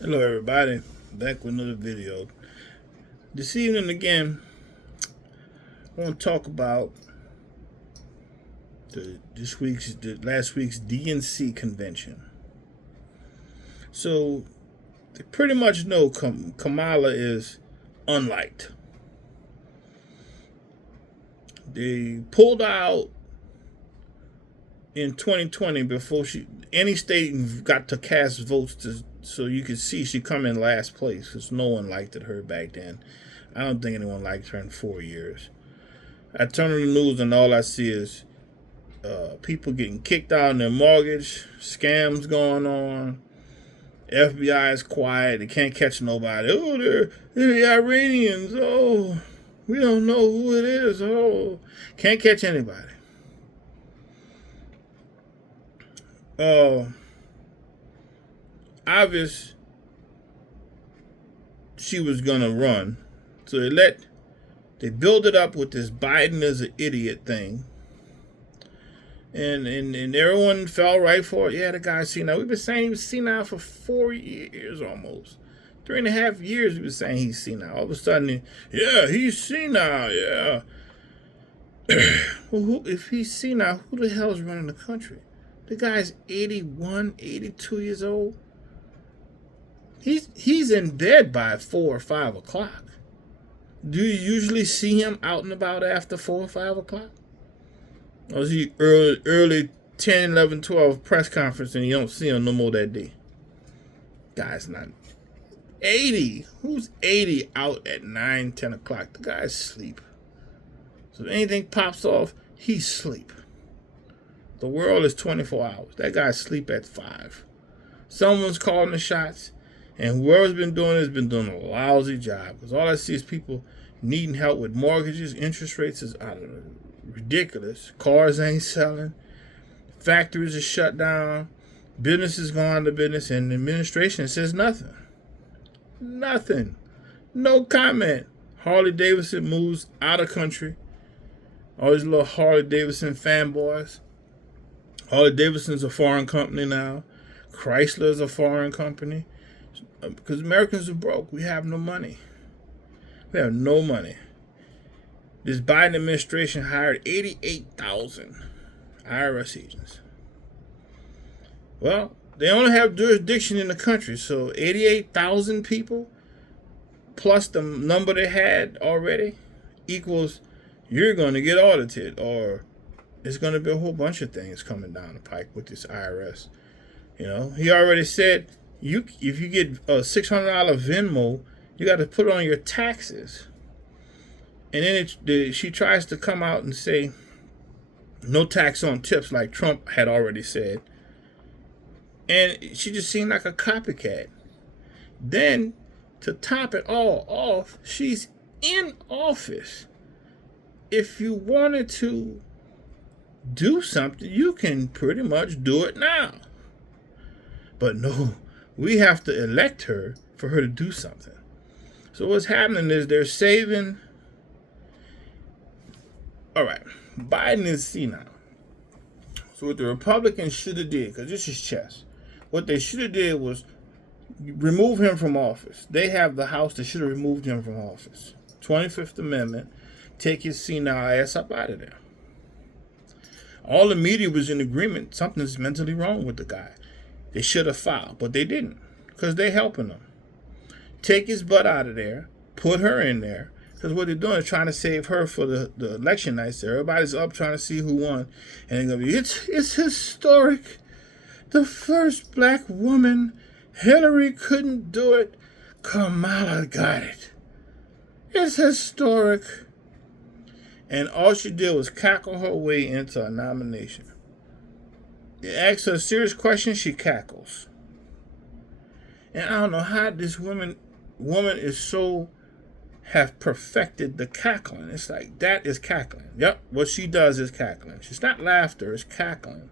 Hello everybody, back with another video. This evening again, I want to talk about the last week's DNC convention. So they pretty much know Kamala is unliked. They pulled out in 2020 before any state got to cast votes so you could see she come in last place because no one liked her back then. I don't think anyone liked her in 4 years. I turn on the news and all I see is people getting kicked out on their mortgage, scams going on. FBI is quiet; they can't catch nobody. Oh, they're the Iranians. Oh, we don't know who it is. Oh, can't catch anybody. Obvious she was gonna run, so they build it up with this Biden is an idiot thing. And everyone fell right for it. Yeah, the guy's senile. We've been saying he was senile for 4 years almost. 3.5 years we've been saying he's senile. All of a sudden, yeah, he's senile, yeah. Well, if he's senile, who the hell is running the country? The guy's 81, 82 years old. He's in bed by 4 or 5 o'clock. Do you usually see him out and about after 4 or 5 o'clock? Or is he early 10, 11, 12 press conference and you don't see him no more that day? Guy's not 80. Who's 80 out at 9, 10 o'clock? The guy's asleep. So if anything pops off, he's asleep. The world is 24 hours. That guy's asleep at 5. Someone's calling the shots, and whoever's been doing it has been doing a lousy job. Because all I see is people needing help with mortgages. Interest rates is out of ridiculous. Cars ain't selling. Factories are shut down. Businesses gone to business, and the administration says nothing. Nothing. No comment. Harley Davidson moves out of country. All these little Harley Davidson fanboys. Harley Davidson's a foreign company now. Chrysler's a foreign company. Because Americans are broke. We have no money. We have no money. This Biden administration hired 88,000 IRS agents. Well, they only have jurisdiction in the country, so 88,000 people plus the number they had already equals you're going to get audited, or it's going to be a whole bunch of things coming down the pike with this IRS. You know, he already said if you get a $600 Venmo, you got to put it on your taxes. And then she tries to come out and say no tax on tips like Trump had already said. And she just seemed like a copycat. Then, to top it all off, she's in office. If you wanted to do something, you can pretty much do it now. But no, we have to elect her for her to do something. So what's happening is they're saving. All right, Biden is senile. So what the Republicans should have did, because this is chess, what they should have did was remove him from office. They have the House. They should have removed him from office. 25th Amendment, take his senile ass up out of there. All the media was in agreement. Something's mentally wrong with the guy. They should have filed, but they didn't, because they're helping him. Take his butt out of there. Put her in there. Because what they're doing is trying to save her for the election night. So everybody's up trying to see who won. And they're going to be, it's historic. The first black woman. Hillary couldn't do it. Kamala got it. It's historic. And all she did was cackle her way into a nomination. You ask her a serious question, she cackles. And I don't know how this woman is so have perfected the cackling. It's like, that is cackling. Yep, what she does is cackling. She's not laughter, it's cackling.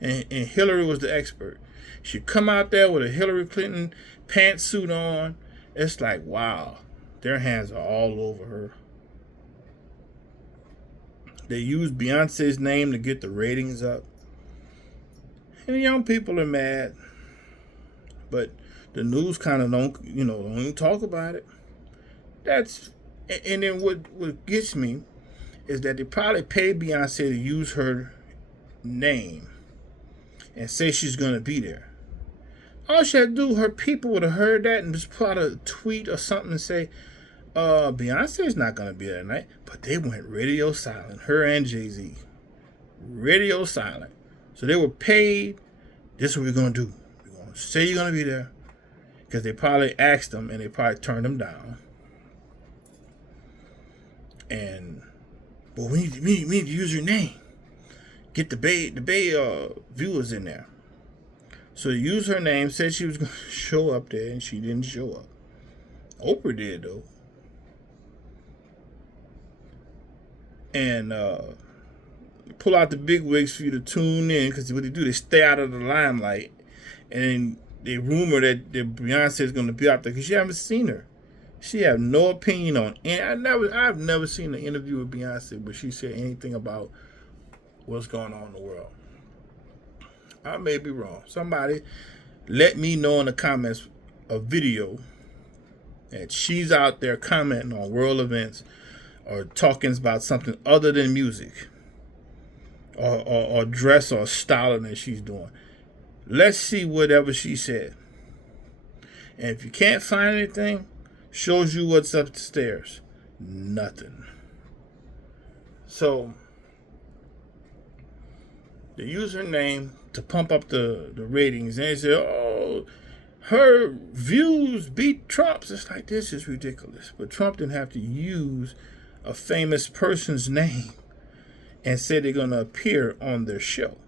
And Hillary was the expert. She'd come out there with a Hillary Clinton pantsuit on. It's like, wow, their hands are all over her. They use Beyonce's name to get the ratings up. And the young people are mad. But The news kind of don't even talk about it. And then what gets me is that they probably paid Beyonce to use her name and say she's gonna be there. All she had to do, her people would have heard that and just put out a tweet or something and say, Beyonce's not gonna be there tonight. But they went radio silent, her and Jay-Z. Radio silent. So they were paid. This is what we're gonna do. We're gonna say you're gonna be there. Because they probably asked them and they probably turned them down. And we need to use your name. Get the Bay viewers in there. So they used her name, said she was going to show up there, and she didn't show up. Oprah did, though. And pull out the big wigs for you to tune in, because what they do, they stay out of the limelight. And then they rumor that Beyonce is going to be out there, because you haven't seen her. She have no opinion on, and I've never seen an interview with Beyonce where she said anything about what's going on in the world. I may be wrong. Somebody let me know in the comments a video that she's out there commenting on world events or talking about something other than music or dress or styling that she's doing. Let's see whatever she said. And if you can't find anything, shows you what's upstairs. Nothing. So they use her name to pump up the ratings, and they say, oh, her views beat Trump's. It's like, this is ridiculous. But Trump didn't have to use a famous person's name and say they're going to appear on their show.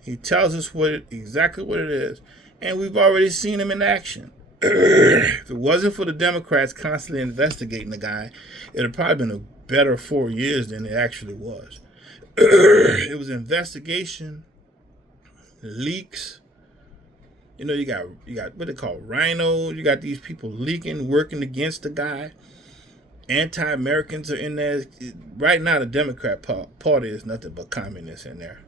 He tells us exactly what it is, and we've already seen him in action. If it wasn't for the Democrats constantly investigating the guy, it would have probably been a better 4 years than it actually was. It was investigation, leaks. You got what they call rhino. You got these people leaking, working against the guy. Anti-Americans are in there. Right now, the Democrat party is nothing but communists in there.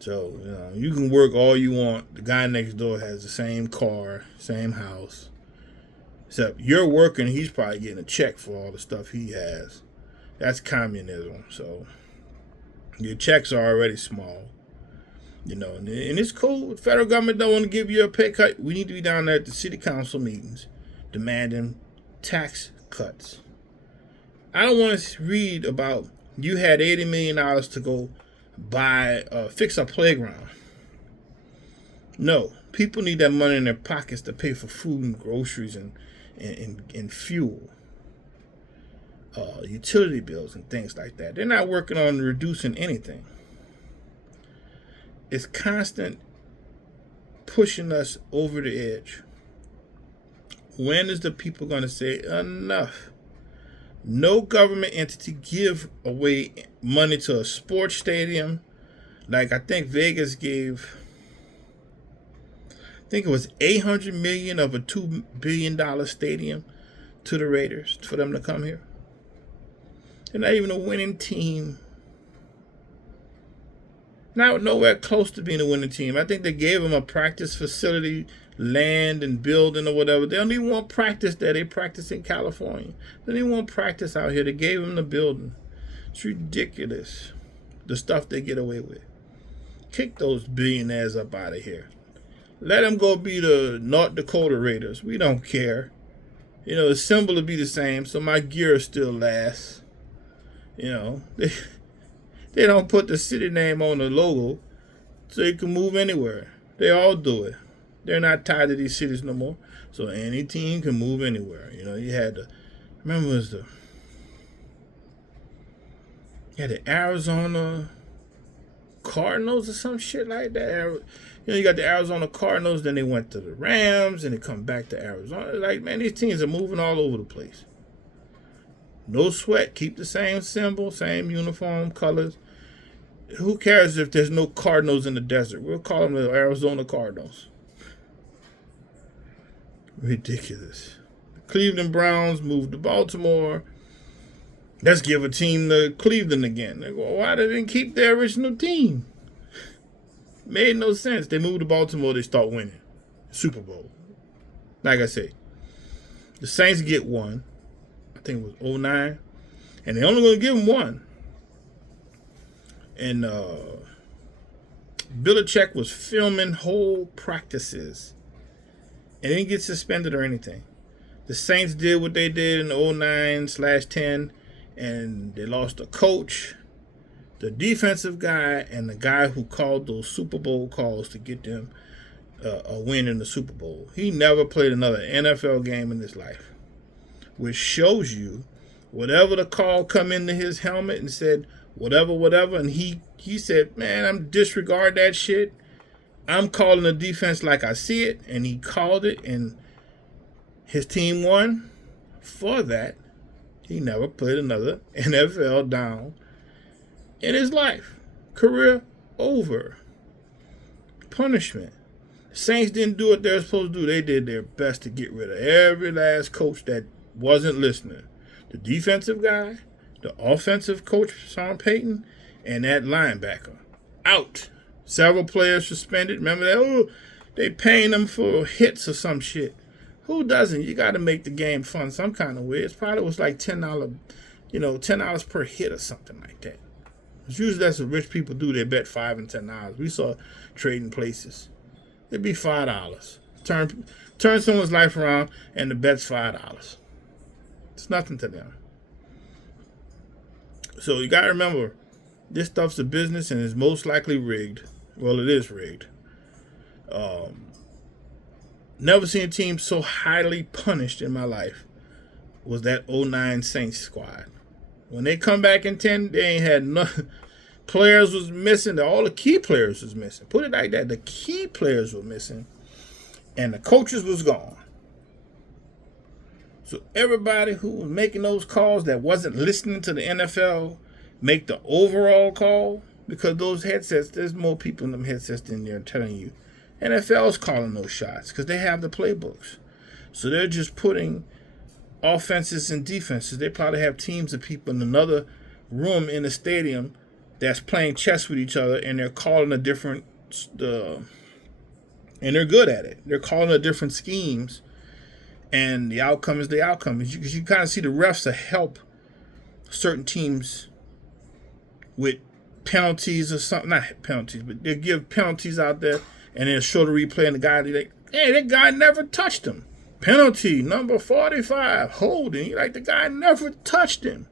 So, you can work all you want. The guy next door has the same car, same house. Except you're working, he's probably getting a check for all the stuff he has. That's communism. So, your checks are already small. And it's cool. The federal government don't want to give you a pay cut. We need to be down there at the city council meetings demanding tax cuts. I don't want to read about you had $80 million to go fix a playground. No, people need that money in their pockets to pay for food and groceries and fuel, utility bills and things like that. They're not working on reducing anything. It's constant pushing us over the edge. When is the people going to say enough? No government entity give away money to a sports stadium. Like I think Vegas gave, I think it was $800 million of a $2 billion stadium to the Raiders for them to come here. They're not even a winning team. Not nowhere close to being a winning team. I think they gave them a practice facility, land and building or whatever. They don't even want practice there. They practice in California. They don't even want practice out here. They gave them the building. It's ridiculous, the stuff they get away with. Kick those billionaires up out of here. Let them go be the North Dakota Raiders. We don't care. The symbol will be the same, so my gear still lasts. They don't put the city name on the logo so you can move anywhere. They all do it. They're not tied to these cities no more. So any team can move anywhere. You had remember it was the Arizona Cardinals or some shit like that. You got the Arizona Cardinals, then they went to the Rams, and they come back to Arizona. Like, man, these teams are moving all over the place. No sweat. Keep the same symbol, same uniform, colors. Who cares if there's no Cardinals in the desert? We'll call them the Arizona Cardinals. Ridiculous. The Cleveland Browns moved to Baltimore. Let's give a team to Cleveland again. They go, why they didn't keep their original team? Made no sense. They moved to Baltimore, they start winning. Super Bowl. Like I say, the Saints get one. I think it was 2009. And they're only going to give them one. And Belichick was filming whole practices. And didn't get suspended or anything. The Saints did what they did in the 09/10. And they lost a coach, the defensive guy, and the guy who called those Super Bowl calls to get them a win in the Super Bowl. He never played another NFL game in his life, which shows you whatever the call come into his helmet and said whatever, and he said, man, I'm disregard that shit. I'm calling the defense like I see it, and he called it, and his team won. For that, he never played another NFL down in his life. Career over. Punishment. Saints didn't do what they were supposed to do. They did their best to get rid of every last coach that wasn't listening. The defensive guy, the offensive coach, Sean Payton, and that linebacker. Out. Several players suspended. Remember that? Oh, they paying them for hits or some shit. Who doesn't? You got to make the game fun some kind of way. It probably was like $10, $10 per hit or something like that. Usually that's what rich people do. They bet $5 and $10. We saw trading places. It'd be $5. Turn someone's life around, and the bet's $5. It's nothing to them. So you got to remember, this stuff's a business and is most likely rigged. Well, it is rigged. Never seen a team so highly punished in my life was that 2009 Saints squad. When they come back in 10, they ain't had nothing. Players was missing. All the key players was missing. Put it like that. The key players were missing. And the coaches was gone. So everybody who was making those calls that wasn't listening to the NFL make the overall call, because those headsets, there's more people in them headsets than they're telling you. NFL's calling those shots because they have the playbooks. So they're just putting offenses and defenses. They probably have teams of people in another room in the stadium that's playing chess with each other, and they're calling a different, and they're good at it. They're calling a different schemes, and the outcome is the outcome. Because you kind of see the refs to help certain teams with penalties or something. Not penalties, but they give penalties out there, and they'll show the replay, and the guy, hey, that guy never touched him. Penalty number 45, holding. Like, the guy never touched him.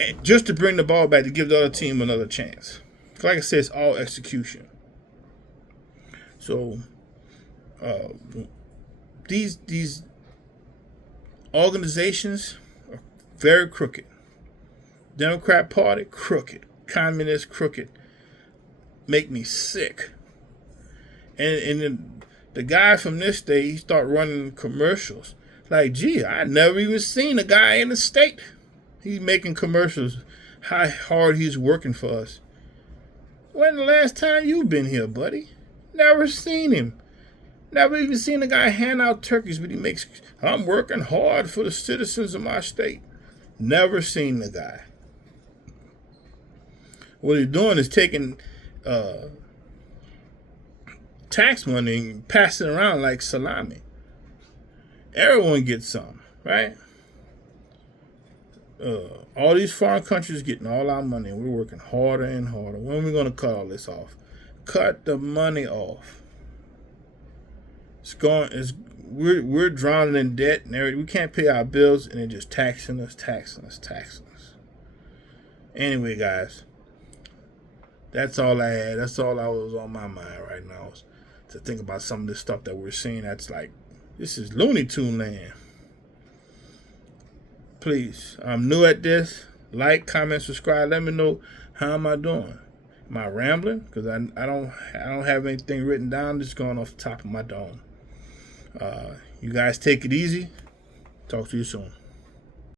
And just to bring the ball back to give the other team another chance. Like I said, it's all execution. So, these organizations are very crooked. Democrat Party, crooked. Communist, crooked. Make me sick. And then the guy from this state, he start running commercials. Like, gee, I never even seen a guy in the state. He's making commercials. How hard he's working for us. When the last time you been here, buddy? Never seen him. Never even seen a guy hand out turkeys, but he makes, I'm working hard for the citizens of my state. Never seen the guy. What he's doing is taking tax money and passing it around like salami. Everyone gets some, right? All these foreign countries getting all our money, and we're working harder and harder. When are we going to cut all this off? Cut the money off. We're drowning in debt, and we can't pay our bills, and they're just taxing us. Anyway, guys, that's all I had. That's all I was on my mind right now, was to think about some of this stuff that we're seeing. That's like, this is Looney Tune land. Please, I'm new at this. Like, comment, subscribe. Let me know how am I doing. Am I rambling? Because I don't have anything written down. Just going off the top of my dome. You guys take it easy. Talk to you soon.